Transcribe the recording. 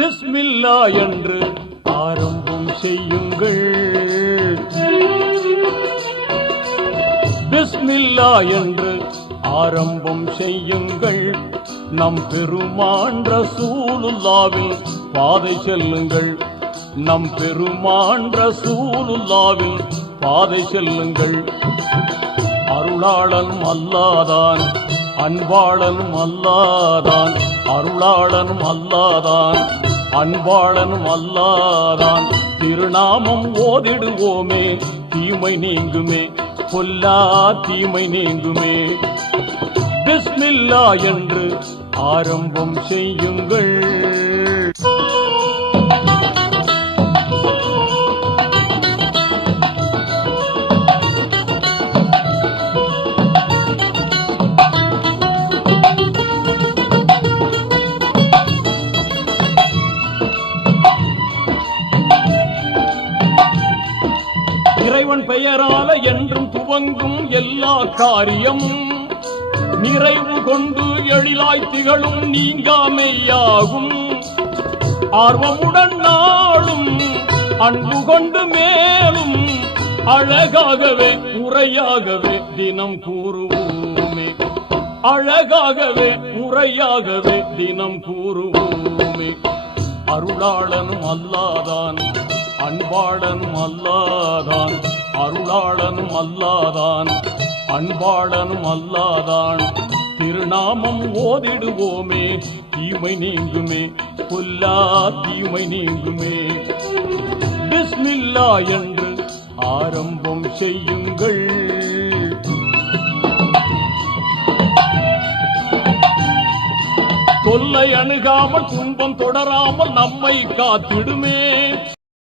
பிஸ்மில்லா என்று ஆரம்பம் செய்யுங்கள். பிஸ்மில்லா என்று ஆரம்பம் செய்யுங்கள். நம் பெருமான் ரசூலுல்லாவின் பாதை செல்லுங்கள். நம் பெருமான் ரசூலுல்லாவின் பாதை செல்லுங்கள். அருளாளனும் அல்லாதான், அன்பாளனும் அல்லாதான். அருளாளனும் அல்லாதான், அன்பாளனும் அல்லாதான். திருநாமம் ஓதிடுவோமே, தீமை நீங்குமே, பொல்லா தீமை நீங்குமே. பிஸ்மில்லா என்று ஆரம்பம் செய்யுங்கள். இறைவன் பெயரால என்றும் துவங்கும் எல்லா காரியமும் நிறைவு கொண்டு எழிலாய் திகழும் நீங்காமையாகும். ஆர்வமுடன் நாளும் அன்பு கொண்டு மேலும் அழகாகவே முறையாகவே தினம் கூறுவோமே. அழகாகவே முறையாகவே தினம் கூறுவோமே. அருளாளனும் அல்லாதான், அன்பாளனும் அல்லாதான். அருளாளனும் அல்லாதான், அன்பாளனும் அல்லாதான். திருநாமம் ஓதிடுவோமே, தீமை நீங்குமே, பொல்லா தீமை நீங்குமே. பிஸ்மில்லா என்று ஆரம்பம் செய்யுங்கள். தொல்லை அணுகாமல் துன்பம் தொடராமல் நம்மை காத்திடுமே.